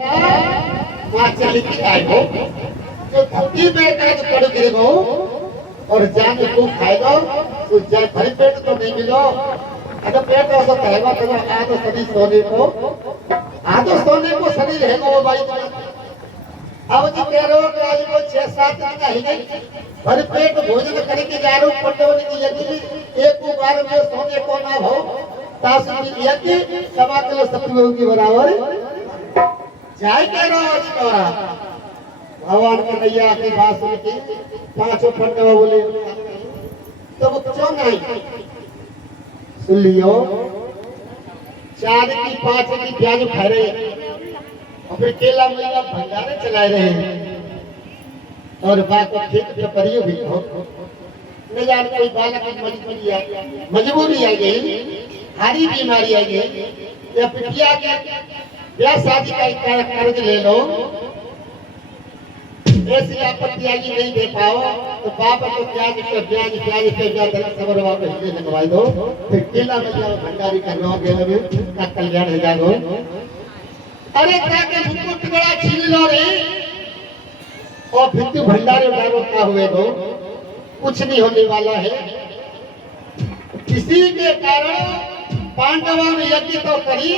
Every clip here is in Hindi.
वहाँ चली की आएगो जो धरती पे काज पड़ गिरेगो और जान को खाएगो तो जान भरी पेट तो नहीं मिलो अगर पेट ऐसा कहेगा तो आधो शरीर सोने को शरीर है वो भाई अब जी कह रहे हो कि आज वो 6-7 दिन का है भर पेट भोजन करके जा रहे हो पटवनी की यदि एक बार में सोने को ना हो तासु की यदि सवा किलो सत्तू की बराबर जाए कह रहा हो आज तोरा भगवान कन्हैया की बात सुन के पांचों पंडवा बोले तो वो क्यों नहीं सुन लियो 4 की 5 की प्याज खा रहे और फिर केला मेला भंडारे चला रहे हैं और बात ठीक से परियो भी हो न जान कोई बालक की मजबूरी आ गई हारी बीमारी आ गई या पिटिया के ब्याह शादी का कर्ज ले लो ऐसी आपत्ति आगे नहीं दे पाओ तो बाप को ब्याज पे ब्याज सबर वापस ले लगवाई दो फिर केला में जाओ भंडारी करवाओ केला में का कल्याण हो जाओ अरे ताके मुकुट बड़ा छीन लो रे और भित्तु भंडारे उतारो का हुए दो कुछ नहीं होने वाला है किसी के कारण पांडवों ने यज्ञ तो करी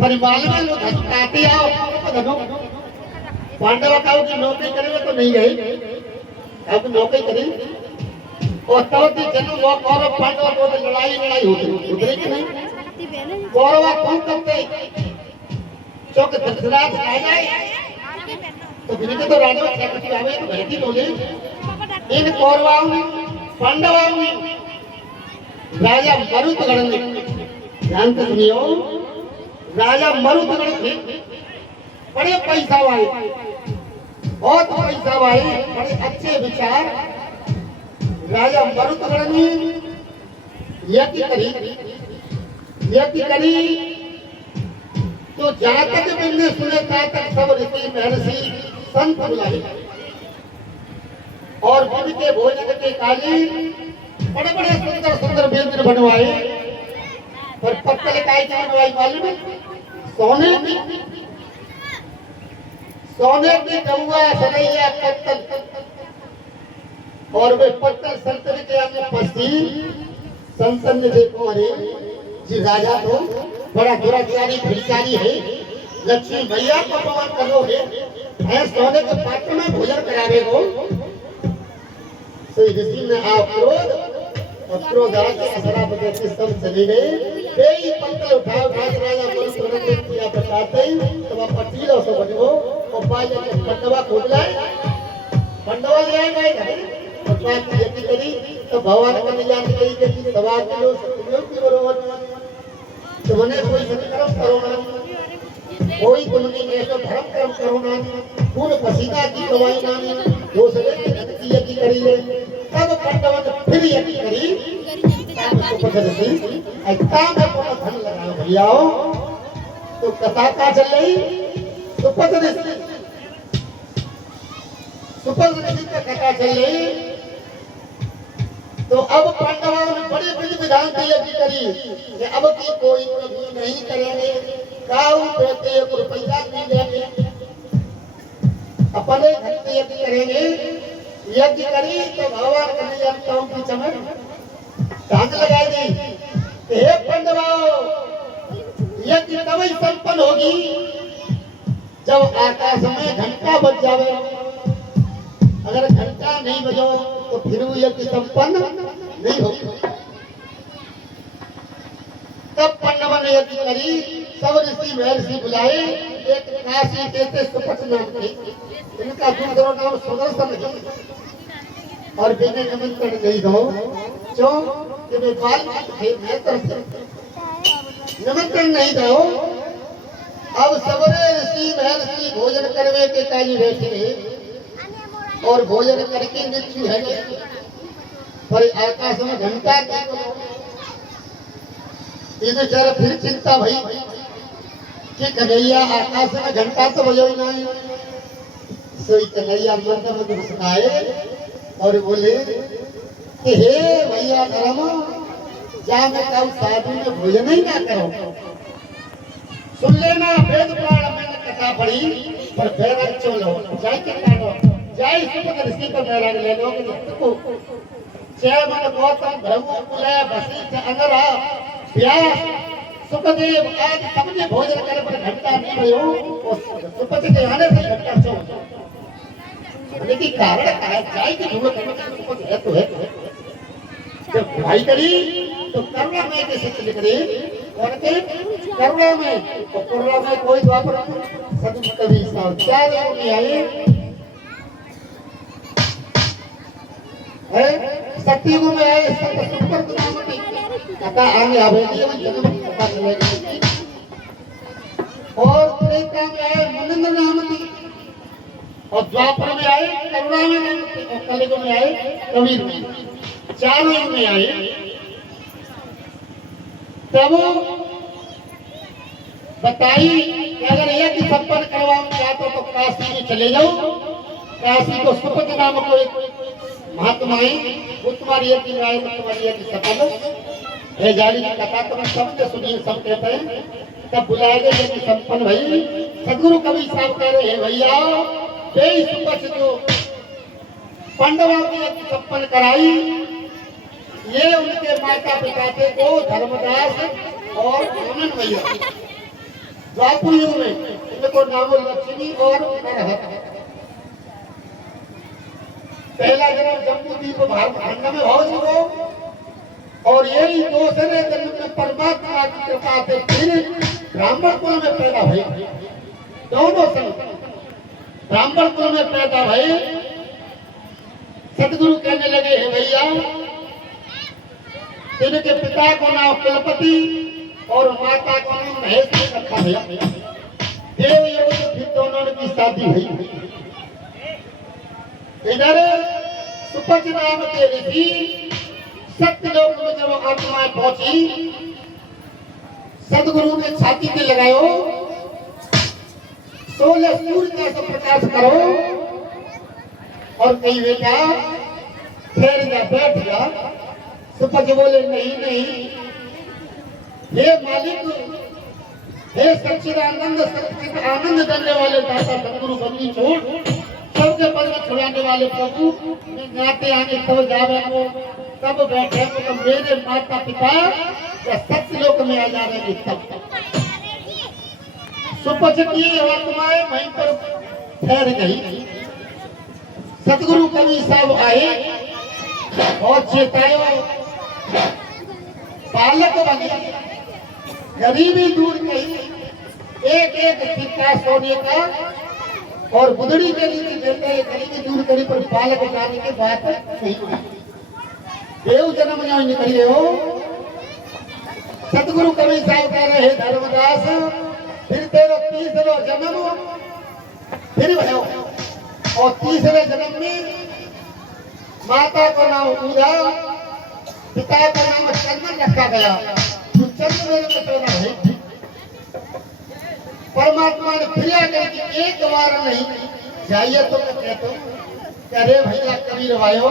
परिवार में लोग हंसते आओ धनो पांडव का की नौकरी करेंगे तो नहीं गए अब नौकरी करी और तब जन्म वो कौरव पांडव को लड़ाई होती उतरी कि नहीं कौरव कौन करते चौक धृतराज आ जाए तो बिना तो राजा छत्रपति आवे तो भयती बोले इन कौरवाओं ने पांडवों ने राजा मरुतगण ने ध्यान से सुनियो राजा मरुतगण थे बड़े पैसा वाले बहुत पैसा वाले बड़े अच्छे विचार राजा मरुतगण ने यज्ञ करी तो जहां तक मैंने सुने तहां तक सब ऋषि महर्षि संत बुलाए और उनके भोजन के कालीन बड़े बड़े सुंदर सुंदर व्यंजन बनवाए पर पत्तल काय की बनवाई मालूम है सोने की गौआ सनैया पत्तल और वे पत्तल संतन के अंदर फंसी संतन ने देखो अरे जी राजा तो बड़ा दुराचारी भिखारी है लक्ष्मी भैया को अपमान करोगे है सोने के पात्र में भोजन करावे को तो ऋषि ने आप क्रोध आके असरा बदलते सब चले गए कई पत्तल उठाओ राजा मरुतगण ने किया बताते तब आप पटीलो से बनो और पाले के पंडवा खोल लाए पंडवा ले आए गए पत्ता की यज्ञ करी तो भगवान कन्हैया ने कही कि सवा किलो सत्तू की बरोबर तो मने कोई सत्कर्म करो ना कोई गुणनी ने तो धर्म कर्म करो ना पूर्ण पसीना की कमाई ना वो सरे की यज्ञ करी है तब पंडवा ने फिर यज्ञ करी तो पकड़ सी एकता में को धन लगाओ भैयाओ तो कथा का चल रही सुपद ऋषि का कथा चल रही तो अब पांडवों ने बड़े विधि विधान की यज्ञ करी कि अब की कोई प्रभु नहीं करेंगे काऊ कहते एक रुपया नहीं देंगे अपने घर से यज्ञ करेंगे यज्ञ करी तो भगवान कन्हैया ताऊ की चमक धाक लगाई दी हे पांडवों यज्ञ तभी संपन्न होगी जब आकाश में घंटा बज जावे अगर घंटा नहीं बजो तो फिर वो यज्ञ संपन्न नहीं होगा तब पांडवों ने यज्ञ करी सब ऋषि महर्षि बुलाए एक काशी कहते सुपथ नाम थे इनका दूसरा नाम सुदर्शन है और बिना निमंत्रण नहीं दो क्यों कि वे बाल थे निमंत्रण नहीं दो अब सबरे ऋषि महर्षि भोजन करवे के काजी बैठे और भोजन करके मृत्यु है पर आकाश में घंटा ये बेचारा फिर चिंता भाई कि कन्हैया आकाश में घंटा तो बजो ही नहीं सोई कन्हैया मंदिर में घुसनाए और बोले कि हे भैया धर्म जा मैं कल साधु में भोजन ही ना करो सुन लेना वेद पुराण में कथा पड़ी पर बैराग चलो जाय के कानो जाय सुपत ऋषि को बैराग ले लो कि को जय मन गौतम भृगु कुलय वशिष्ठ अंगरा व्यास सुखदेव आदि सबने भोजन करे पर घंटा नहीं भयो सुपत के आने से घंटा सो लेकिन कारण क्या है जाय की ढूंढ करने का सुपत है तो है जब भाई करी तो करुणा में कैसे चले करे और के करुणा में तो करुणा में कोई द्वापर सदु कवि साहब क्या लोग नहीं आए है सत्युग में आए संत सुपर नामती कथा आगे आवेगी वो जन्म की कथा चलेगी और त्रेता में आए मनिंद्र नामती और द्वापर में आए करुणा में नामती और कलयुग में आए कबीर में चारों युग में आए तब बताई कि अगर एक ही संपन्न करवाऊं चाहते तो काशी में चले जाओ काशी को सुपत नाम को एक महात्माएं वो तुम्हारी एक की राय तुम्हारी एक सफल है जारी की कथा तो सबने सुनिए सब कहते हैं तब बुलाए गए ये संपन्न भाई सदगुरु कवि साहब कह रहे हैं भैया तेईस सुपच जो पांडवों की एक संपन्न कराई ये उनके माता पिता थे को धर्मदास और आनंद भैया द्वापर युग में इनको नाम लक्ष्मी और नरहत पहला जन्म जम्बूद्वीप भारत खंड में हो चुको और यही दूसरे जन्म में परमात्मा की कृपा से फिर ब्राह्मण कुल में पैदा हुए दोनों संत ब्राह्मण कुल में पैदा हुए सतगुरु कहने लगे हे भैया इनके पिता को नाम कुलपति और माता को नाम महेश रखा गया देव योग फिर दोनों की शादी हुई इधर सुपच नाम के ऋषि सत्यलोक में जब आत्माएं पहुंची सदगुरु ने छाती पे लगायो 16 सूर्य का प्रकाश करो और कई बेटा ठहर जा बैठ जा सुपच बोले नहीं नहीं हे मालिक हे सच्चिदानंद सच्चिद आनंद देने वाले दाता सदगुरु बंदी छोड़ सबके पद में छुड़ाने वाले प्रभु गाते आने तब जावे वो तब बैठे तो मेरे माता पिता या सत्यलोक में आ जा रहे तब सुपच की आत्माएं वहीं पर ठहर गई सतगुरु कवि साहब आए और चेतायो बालक बने गरीबी दूर कही एक एक सिक्का सोने का और बुदड़ी के लिए देते हैं गरीबी दूर करी पर बालक जाने की बात नहीं देव जन्म में निकल गए हो सतगुरु कवि साहब कह रहे हैं धर्मदास फिर तेरा तीसरा जन्म फिर भयो और तीसरे जन्म में माता का नाम उदा पिता का नाम चंदन रखा गया तो चंद्र में पैदा है परमात्मा ने प्रिया करके एक बार नहीं जाइए तो मैं कहता हूँ अरे भैया कबीर भाइयों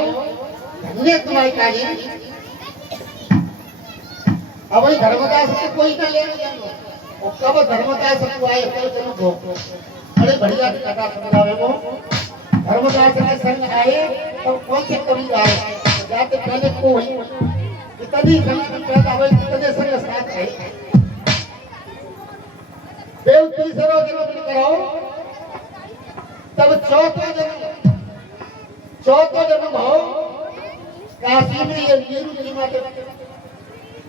धन्य तुम्हारी काजी अब वही धर्मदास से कोई ना लेने जाओ और कब धर्मदास को आए तो जन्म हो बड़े बढ़िया कथा समझावे वो धर्मदास के संग आए तो कौन से कबीर आए जाते पहले कोई कितनी संग पैदा हुए कितने संग साथ आए देव तीसरा जन्म कराओ तब चौथा जन्म हो काशी में ये नीरू नीमा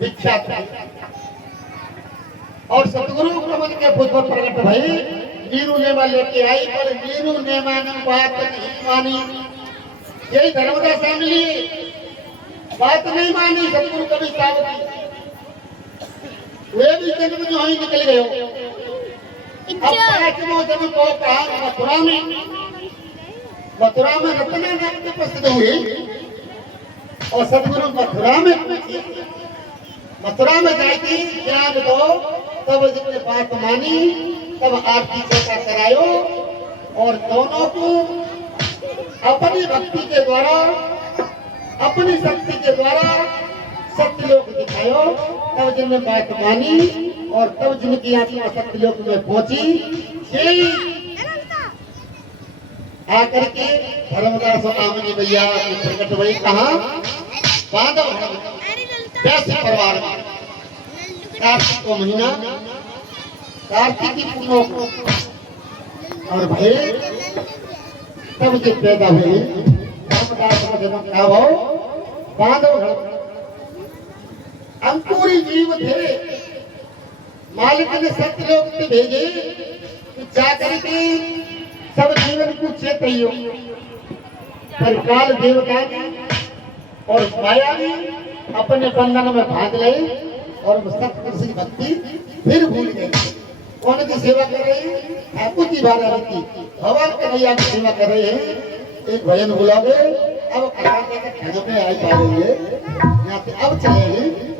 विख्यात है और सतगुरु प्रबंध के भुज पर प्रकट भाई नीरू नेमा लेके आई पर नीरू नेमा ने बात नहीं मानी यही धर्मदास फैमिली बात नहीं मानी सतगुरु कवि साहब की वे भी जन्म में ही निकल गए हो अब पांचवा जन्म को कहा मथुरा में रत्ना नाम के प्रसिद्ध हुए और सदगुरु मथुरा में जाएगी ज्ञान दो तब जितने बात मानी तब आरती चर्चा करायो और दोनों को अपनी भक्ति के द्वारा अपनी शक्ति के द्वारा सत्य लोक दिखायो तब जिनने बात मानी और तब जिनकी आत्मा सत्यलोक में पहुंची यही आकर के धर्मदास और आमनी भैया की प्रकट हुई कहा बांधव वैसे परिवार में कार्तिक को महीना कार्तिक की पूर्णों को और भाई तब जब पैदा हुए धर्मदास का जन्म क्या हो बांधव अंकुरी जीव थे मालिक ने सत्यलोक में भेजे कि जाकर के सब जीवन को चेतियो पर काल देवता ने और माया ने अपने बंधन में बांध ले और सत्य की भक्ति फिर भूल गए। कौन की सेवा कर रहे हैं? ठाकुर जी भारती भगवान कन्हैया की सेवा कर रहे हैं। एक भजन बुलाओगे अब कराने के खाने में आई पा रही है यहाँ से अब चलेगी